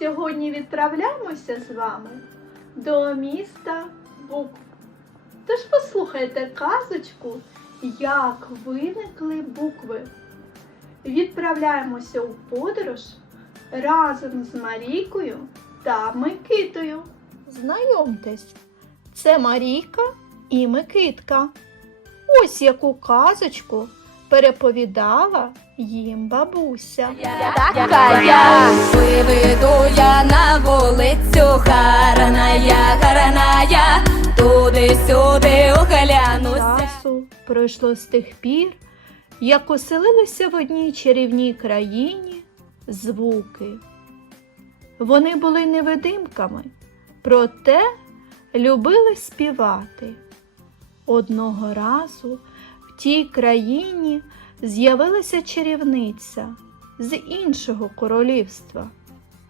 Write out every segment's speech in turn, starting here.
Сьогодні відправляємося з вами до міста букв. Тож послухайте казочку, як виникли букви. Відправляємося у подорож разом з Марійкою та Микитою. Знайомтесь, це Марійка і Микитка. Ось яку казочку переповідала їм бабуся. Я така я виведу я на вулицю, гарна я, гарна я, туди-сюди оглянуся. Часу пройшло з тих пір, як оселилися в одній чарівній країні звуки. Вони були невидимками, проте любили співати. Одного разу тій країні з'явилася чарівниця з іншого королівства.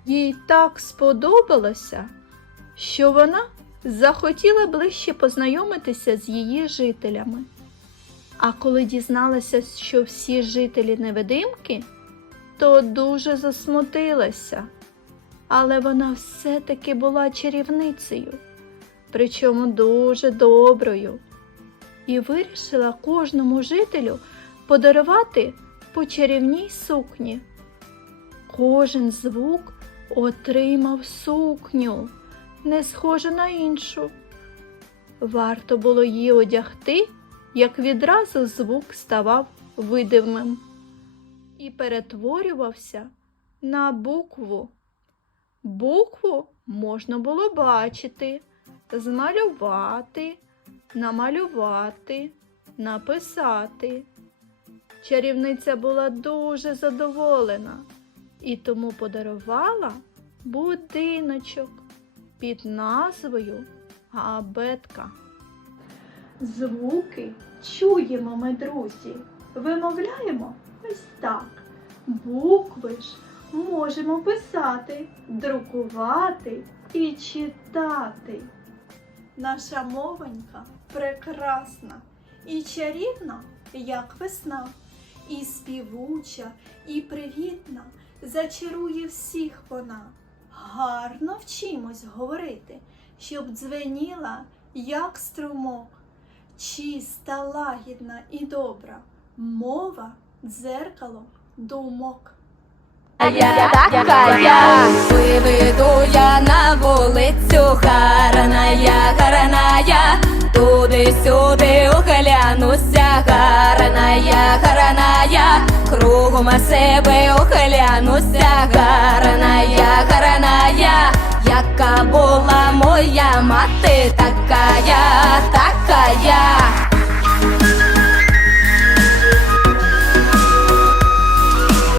Їй так сподобалося, що вона захотіла ближче познайомитися з її жителями. А коли дізналася, що всі жителі невидимки, то дуже засмутилася. Але вона все-таки була чарівницею, причому дуже доброю і вирішила кожному жителю подарувати по чарівній сукні. Кожен звук отримав сукню, не схожу на іншу. Варто було її одягти, як відразу звук ставав видимим і перетворювався на букву. Букву можна було бачити, змалювати намалювати, написати. Чарівниця була дуже задоволена і тому подарувала будиночок під назвою Абетка. Звуки чуємо ми, друзі, вимовляємо ось так. Букви ж можемо писати, друкувати і читати наша мовонька прекрасна і чарівна, як весна, і співуча, і привітна зачарує всіх вона. Гарно вчимось говорити, щоб дзвеніла, як струмок, чиста, лагідна і добра мова, дзеркало, думок. Я така я виведу я на вулиці. оглянуся, гараная, гараная, кругом о себе оглянуся, гараная, гараная, яка була моя мати, такая, такая.